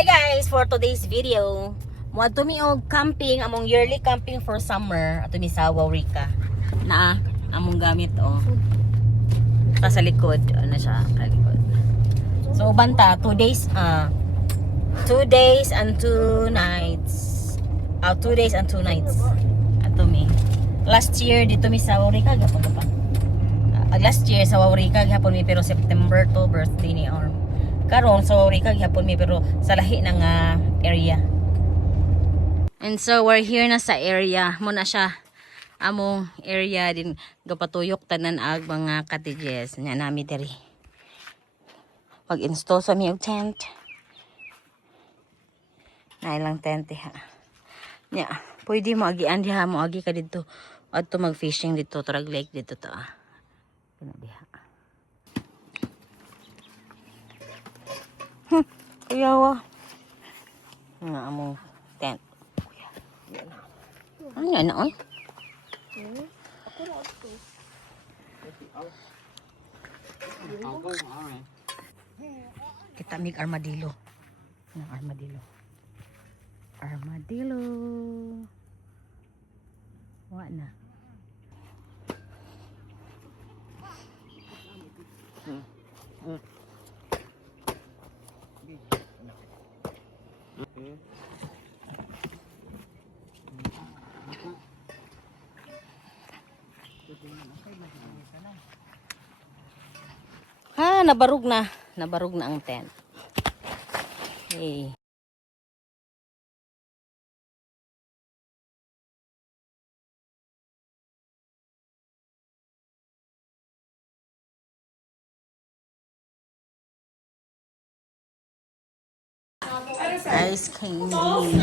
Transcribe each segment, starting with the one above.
Hi guys, for today's video, mo to mi og camping, among yearly camping for summer ato mi sa Waurika. Na among gamit sa likod, ano siya, kalikod. So banta 2 days 2 days and 2 nights. 2 days and 2 nights. Ato mi. Last year dito mi sa Waurika gapon pa. Last year sa Waurika gapon mi pero September to birthday ni Arm. Karon so Waurika gihapon mi pero sa lahi ng area. And so we're here na sa area mo na siya. Among area din gapatuyok tanan ag mga cottages nya nami diri. Pag-install sa mi og tent. Na ilang tent ha. Nya, pwede mo agian diha mo agi ka didto. Adto mag-fishing dito turag lake dito ta. Kana diha. Kuyawa. Nga among tent. Ano yan na oy? Kita mig armadillo. Ang armadillo. Armadillo. Wa na. Nabarug na. Nabarug na ang tent. Hey. Ice candy.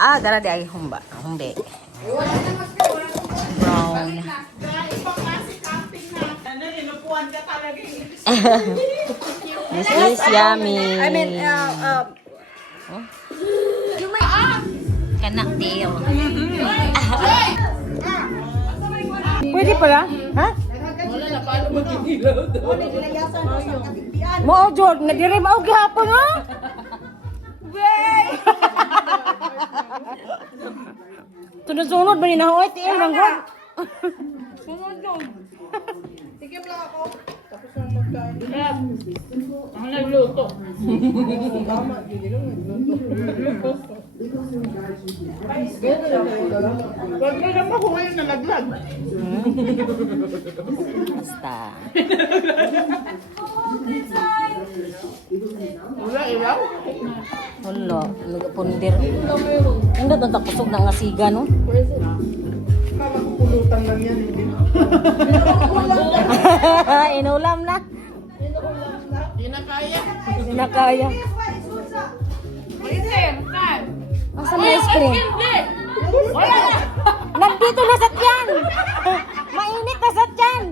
Gara di ay humba. Humbe. Brown. This is yummy. I mean, kanak tail. Pwede pala? Ha? Wala na, paano magkikilaw daw? Mo, Jod, nadiri mo gihapon, ha? Wey! Sunod-sunod ba ni nahoy? Tiil lang ko. Sunod yun. Sige lang ako. Tapos ang magkain. Ang nagluto. Tama, hindi lang nagluto. Pag may naman ko ngayon nalaglag. Basta. Wala, ilaw? Wala, nagapundir. Hindi ito tapusog ng asiga, no? Kala ko pulutan lang yan, hindi. Inulam na. Hindi na kaya. Hindi na kaya. Asa may ice cream? Wala na. Nandito na sa tiyan. Mainit na sa tiyan.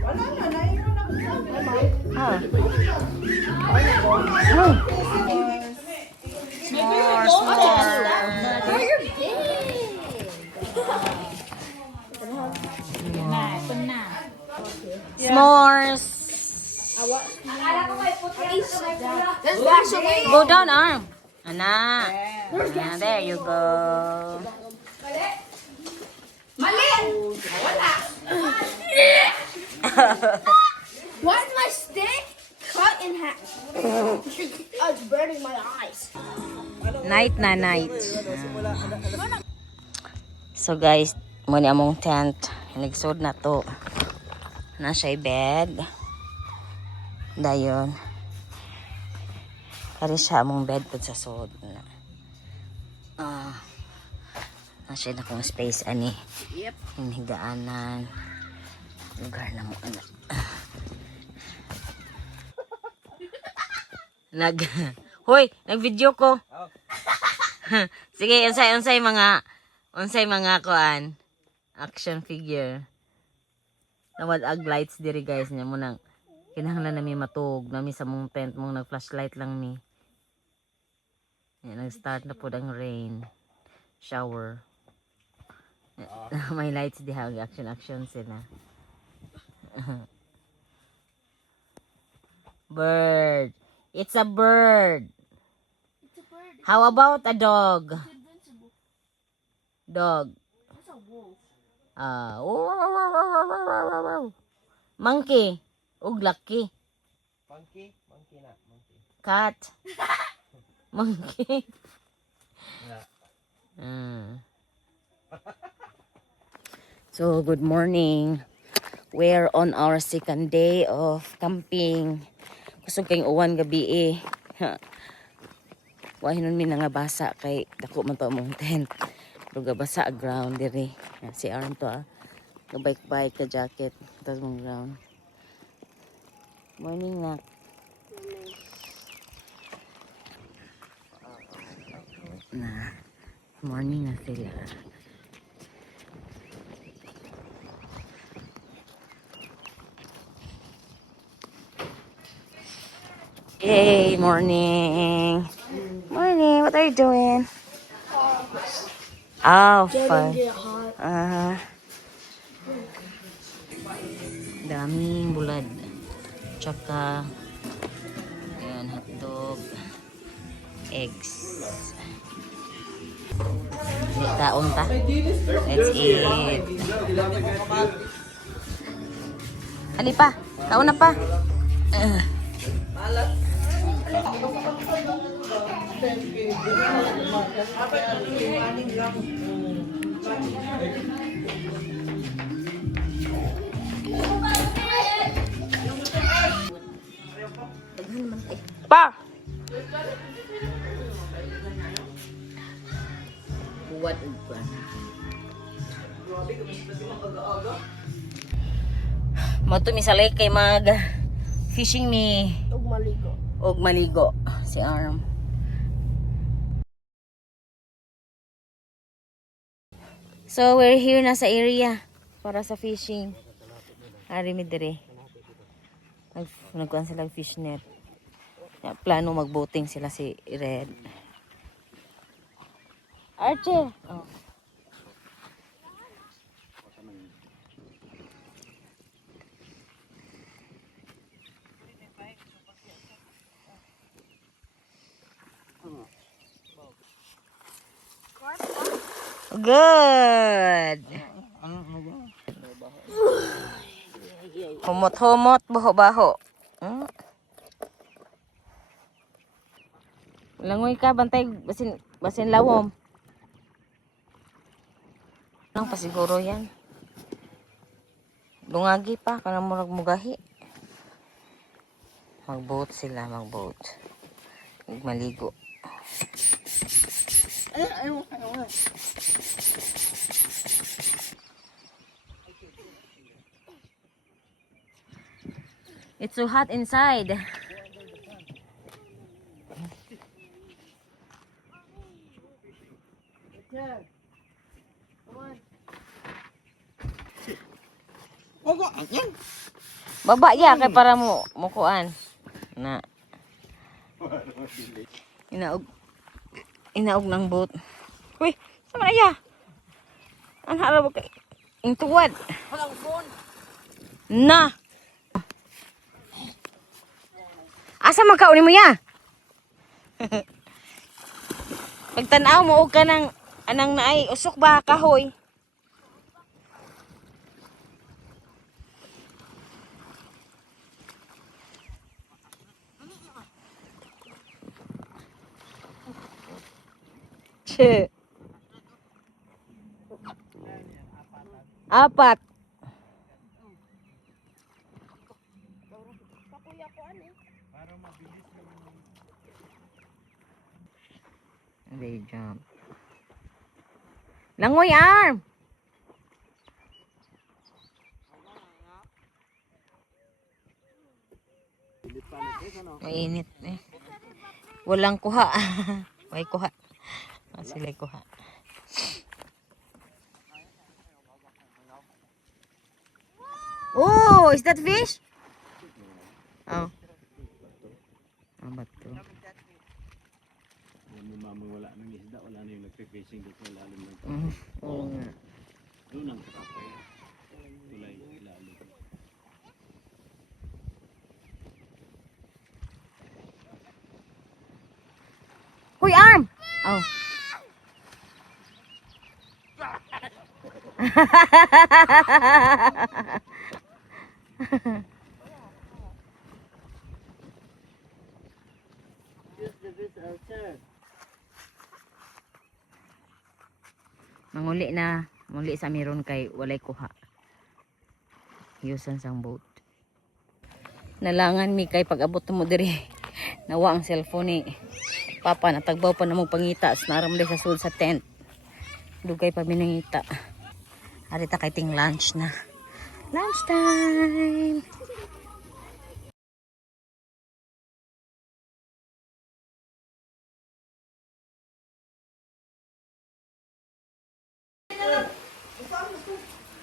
Wala na, nainom na s'mores. Go down, Arm. Ana. Yeah, there you go. Mali! Wala! Why's my stick cut in half? It's burning my eyes. Night na night. So guys, muna among tent. Nagsod na to. Na siya bed. Dayon. Kari siya among bed po sa sod. Na siya na kong space ani. Yep. Hinigaanan. Lugar na mo anak. Hoy, nag-video ko. Sige, unsay mga kuan action figure. Nawad ag lights diri guys nya mo nang kinahanglan nami matug nami sa mong tent mong nag-flashlight lang mi. Nag-start na po ang rain. Shower. May lights diha action sila. Bird. It's a bird. It's a bird. How about a dog? It's invincible. Dog. That's a wolf. Monkey. Uglaki. Monkey? Monkey na, monkey. Cat. Monkey. Yeah. So, good morning. We're on our second day of camping. Kusog kayong uwan gabi eh. Wahinon mi nga basa kay dako man to among tent. Pero gabasa ang ground diri. Si Arm to Gabike-bike ka jacket. Ito mong ground. Morning na. Morning na sila. Hey, morning. Morning, what are you doing? Oh, fun. Get hot. Daming bulad. Tsaka, ayan, hotdog, eggs. Taon ta. Let's eat. Ali pa. Taon na pa. Pa! Buwat pa. Mato mi salay kay mag fishing mi Ug maligo. og maligo si Arm. So we're here na sa area para sa fishing. Ari mi dire. Nagkuhan sila fish net. Plano mag-boating sila si Red. Archie! Oh. Good! Humot-humot, baho-baho. Langoy ka, bantay, basin lawom. Lang pa siguro yan. Dungagi pa, kanang murag mugahi. Mag-boat sila, mag-boat. Maligo. It's so hot inside. Baba ya kay para mo mukuan. Na. Inaog ng boat. Uy, sama na ya. Ang harap kay intuwad. Na. Asa man ka uni mo ya? Pagtanaw mo og kanang anang naay usok ba kahoy? Che. Apat. They jump. Langoy Arm. Mainit eh. Walang kuha. May kuha. Sila kuha. Oh, is that fish? Oh. Bato. Yung mama wala nang isda, wala na yung nagpe-fishing dito sa lalim ng Oo nga. doon ang kapay. Tulay ilalim. Manguli na. Manguli sa meron kay walay kuha. Yusan sang boat. Nalangan mi kay pag-abot mo diri. Nawa ang cellphone ni Papa. Natagbaw pa na mong pangita. Naramday sa sud sa tent. Dugay pa minangita. Harita kay ting lunch na. Lunch time!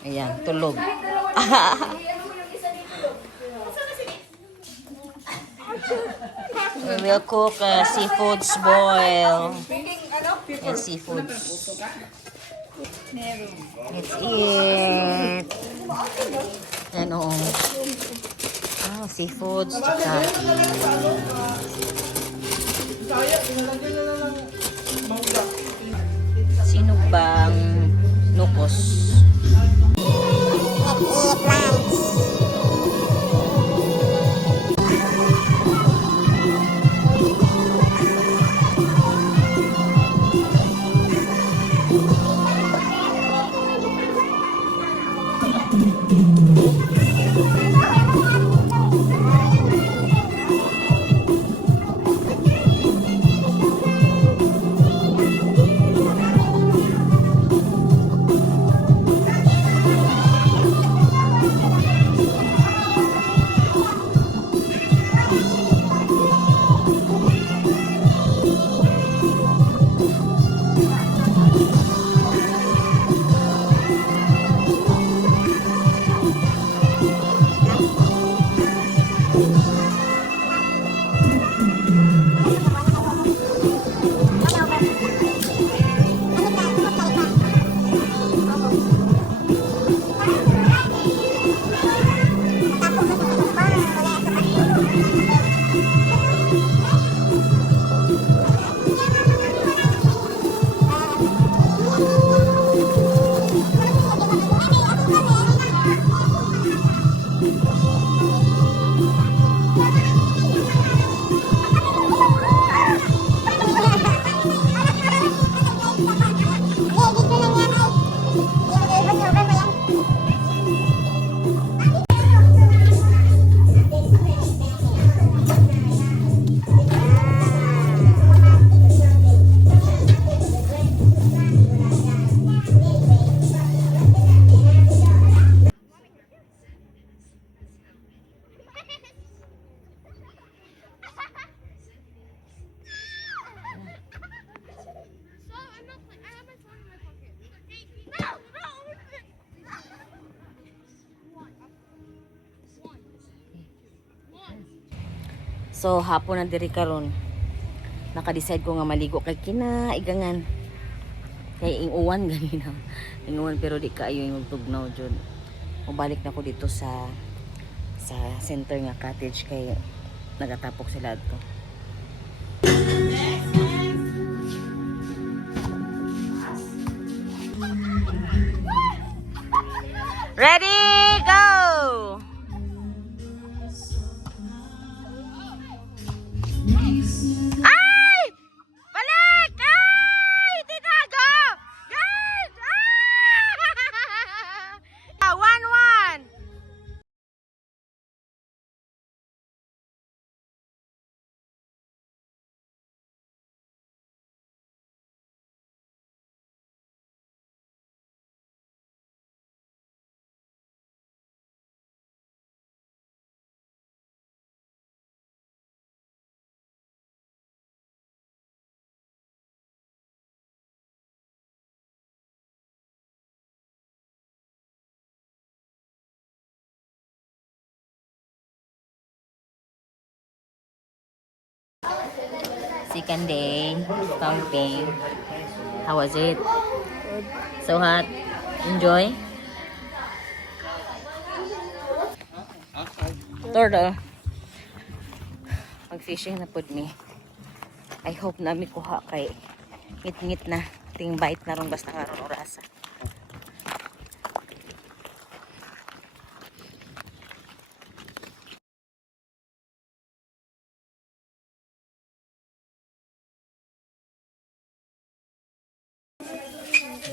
Ayan, tulog. We will cook seafoods boil. And seafoods. Let's eat. Yan o. Seafoods. Tsaka sinugbang nukos. So hapon na diri karon. Naka-decide ko nga maligo kay kinaigangan. Kay inguwan ganina. Inguwan pero di kaayo yung tugnaw jud. Mabalik na ko dito sa center nga cottage kay nagatapok sila adto. Ready, go! Ay! Balik! Ay! Tinago! Good! Ah! 1-1! Second day, camping. How was it? Good. So hot? Enjoy? Third, mag-fishing na pud mi. I hope na mi kuha kay ngit-ngit na. Ting bite na ron basta nga ron orasa.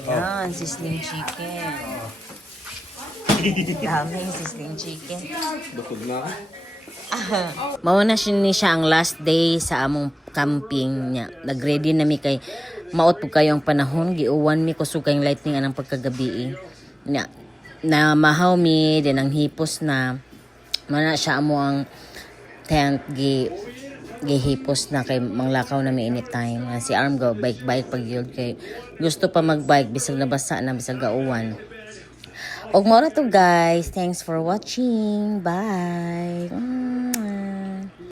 Yan, sizzling chicken. Daming sizzling chicken. Busog na. Mao na siya ang last day sa among camping niya. Nagready na mi kay maot po kayo ang panahon. Giuwan mi kusog kayong lightning anang pagkagabi. Nya na mahaw mi din ang hipos na mana siya amo ang tent gihipos na kay manglakaw na mi anytime. Si Arm go bike pag yun kay gusto pa magbike bisag nabasa na bisag gauwan. Og mao na to guys. Thanks for watching. Bye.